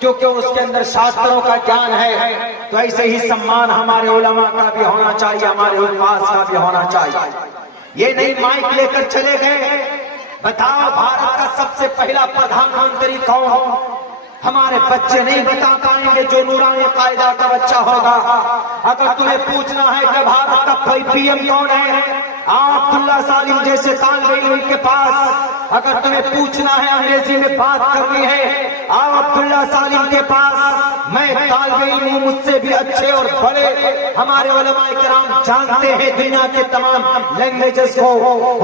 क्योंकि उसके अंदर शास्त्रों का ज्ञान है। तो ऐसे ही सम्मान हमारे उलमा का भी होना चाहिए, हमारे उस्ताद का भी होना चाहिए। ये नहीं माइक लेकर चले गए, बताओ भारत का सबसे पहला प्रधानमंत्री कौन? हमारे बच्चे नहीं बता पाएंगे जो नूरानी कायदा का बच्चा होगा। अगर तुम्हें पूछना है कि भारत का पीएम कौन है, अब्दुल्ला सालिम जैसे तालिब इल्म के पास। अगर तुम्हें पूछना है, अंग्रेजी में बात करनी है, आओ अब्दुल्ला सालिम के पास। मैं तालिब इल्म हूं, मुझसे भी अच्छे और बड़े हमारे उलमाए किराम जानते हैं दुनिया के तमाम लैंग्वेजेस को,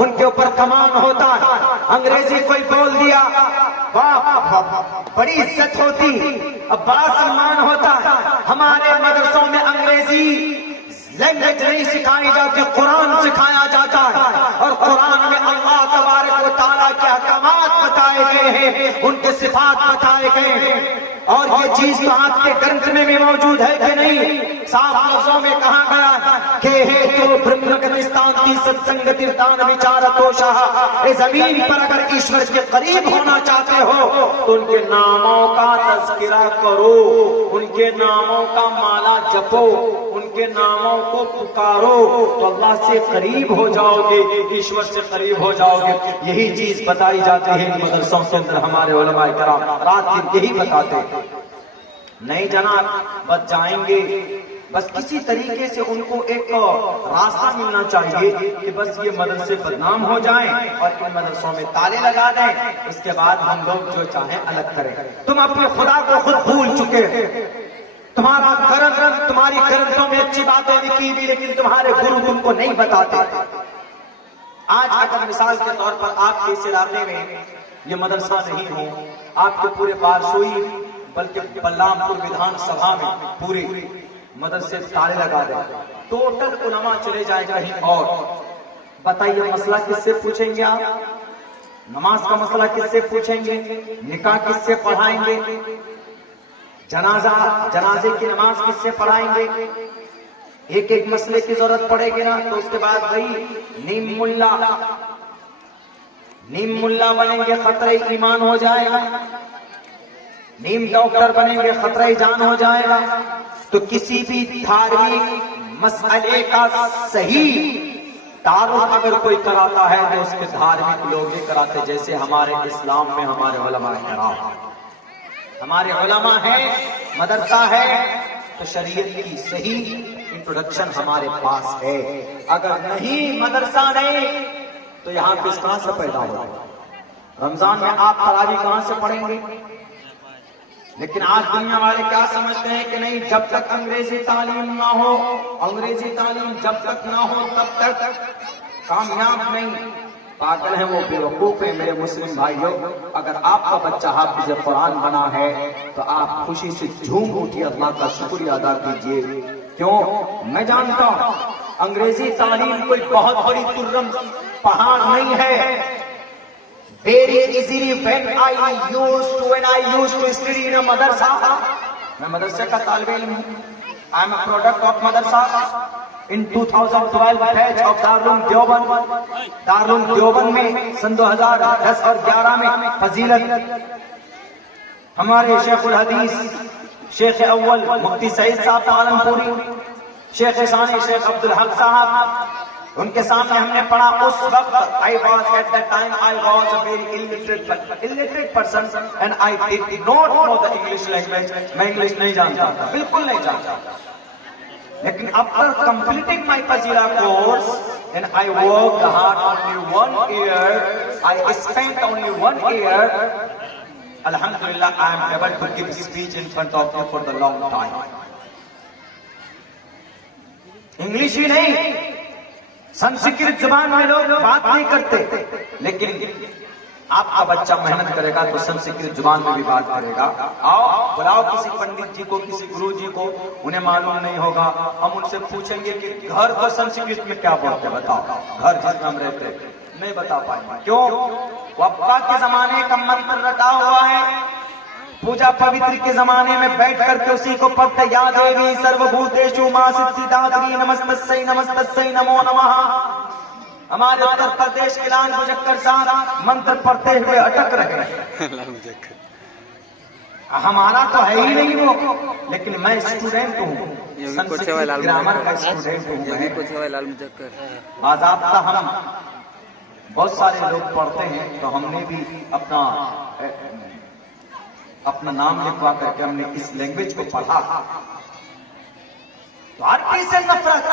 उनके ऊपर कमान होता है। अंग्रेजी कोई बोल दिया, वाह बड़ी इज्जत होती, अब बड़ा सम्मान होता। हमारे मदरसों में अंग्रेजी लैंग्वेज नहीं सिखाई जाती, कुरान सिखाया जाता है। और कुरान में अल्लाह तबारक व तआला के अहकामात बताए गए हैं, उनके सिफात बताए गए हैं। और ये चीज तो आपके ग्रंथ में भी मौजूद है कि नहीं? साफ लफ्जों में कहा गया कि हे तो ब्रह्मगतिस्तान की सत्संगति दान विचार तोषा। इस जमीन पर अगर ईश्वर के करीब होना चाहते हो तो उनके नामों का तज़किरा करो, उनके नामों का माला जपो, उनके नामों को पुकारो, तो अल्लाह से करीब हो जाओगे, ईश्वर से करीब हो जाओगे। यही चीज बताई जाती है इन मदरसों के अंदर। हमारे उलमाए किराम रात दिन यही बताते हैं। नहीं जनाब, बस जाएंगे, बस किसी तरीके से उनको एक रास्ता मिलना चाहिए कि बस ये मदरसे बदनाम हो जाएं और इन मदरसों में ताले लगा दें, उसके बाद हम लोग जो चाहें अलग करें। तुम अपने खुदा को खुद भूल चुके हो। तुम्हारा ग्रंथ, तुम्हारी ग्रंथों में अच्छी बातें लिखी हुई, लेकिन तुम्हारे गुरु तुमको नहीं बताते। आज अगर मिसाल के तौर पर आपके इस इलाके में ये मदरसा नहीं हो, आपके पूरे बारसोई बल्कि बलरामपुर विधानसभा में पूरे मदरसे ताले लगा दें, टोटल उलमा चले जाए कहीं और, बताइए मसला किससे पूछेंगे आप? नमाज का मसला किससे पूछेंगे? निकाह किससे पढ़ाएंगे? जनाजे की नमाज किससे पढ़ाएंगे? एक एक मसले की जरूरत पड़ेगी ना, तो उसके बाद भाई नीम मुल्ला बनेंगे, खतरे ईमान हो जाएगा। नीम डॉक्टर बनेंगे, खतरे जान हो जाएगा। तो किसी भी धार्मिक मसले का सही तारुफ अगर कोई कराता है तो उसके धार्मिक लोग ही कराते। जैसे हमारे इस्लाम में हमारे उलमा किराम, हमारे उलमा है, मदरसा है, तो शरीयत की सही इंट्रोडक्शन हमारे पास है। अगर नहीं मदरसा नहीं तो यहाँ किस कहां से पैदा होगा? रमजान में आप तरावी कहां से पढ़ेंगे? लेकिन आज दुनिया वाले क्या समझते हैं कि नहीं, जब तक अंग्रेजी तालीम ना हो, अंग्रेजी तालीम जब तक ना हो तब तक कामयाब नहीं। पागल है वो, बेवकूफ है। मेरे मुस्लिम भाइयों, अगर आपका बच्चा हाफिज़ कुरान बना है तो आप खुशी से झूम उठिए, अल्लाह का शुक्रिया अदा कीजिए। क्यों? मैं जानता हूं अंग्रेजी तालीम कोई बहुत बड़ी तुर्रम पहाड़ नहीं है। Very easily when I used to study in a madrasa, मैं मदरसे का तालिब इल्म हूँ। I am a product of madrasa. In 2012 batch of Darul Deoband में सन 2010 और 11 में फजीलत हमारे शेखुल हदीस शेख अव्वल मुफ्ती सईद साहब पालनपुरी, शेख सानी शेख अब्दुल हक साहब, उनके सामने हमने पढ़ा। उस वक्त I was at that time I was a very illiterate person and I did not know the English language. मैं इंग्लिश नहीं जानता था, बिल्कुल नहीं जानता। लेकिन after completing my Fazila course and I worked hard only 1 year, I spent only 1 year. Alhamdulillah, I am able to give speech in front of you for the long time. English ही नहीं, संस्कृत जुबान में लोग बात नहीं करते, लेकिन आपका बच्चा मेहनत करेगा तो संस्कृत जुबान में भी बात करेगा। आओ बुलाओ किसी पंडित जी को, किसी गुरु जी को, उन्हें मालूम नहीं होगा, हम उनसे पूछेंगे कि घर को संस्कृत में क्या बोलते, बताओ। घर जिसमें हम रहते नहीं बता पाएंगे। क्यों? वप्पा के जमाने का मंत्र रटा हुआ है, पूजा पवित्र के जमाने में बैठ करके उसी को पढ़ते, या देवी सर्वभूतेषु मां सिद्धिदात्री नमस्तस्यै नमस्तस्यै नमो नमः। हमारे उत्तर प्रदेश के लाल मुजक्कर साहब मंत्र पढ़ते हुए अटक रहे। हमारा तो है ही नहीं वो, लेकिन मैं स्टूडेंट हूँ, संस्कृत ग्रामर का स्टूडेंट हूँ। बाज़ाब्ता हम बहुत सारे लोग पढ़ते हैं, तो हमने भी अपना नाम लिखवा करके हमने इस लैंग्वेज को पढ़ा। तो हर किसी से नफरत,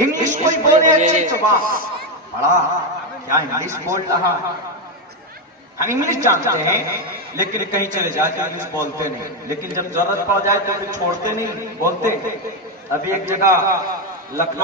इंग्लिश कोई बोले अच्छी तो बात पढ़ा, क्या इंग्लिश बोल रहा। हम इंग्लिश जानते हैं, लेकिन कहीं चले जाए तो इंग्लिश बोलते नहीं, लेकिन जब जरूरत पड़ जाए तो फिर छोड़ते नहीं, बोलते। अभी एक जगह लखनऊ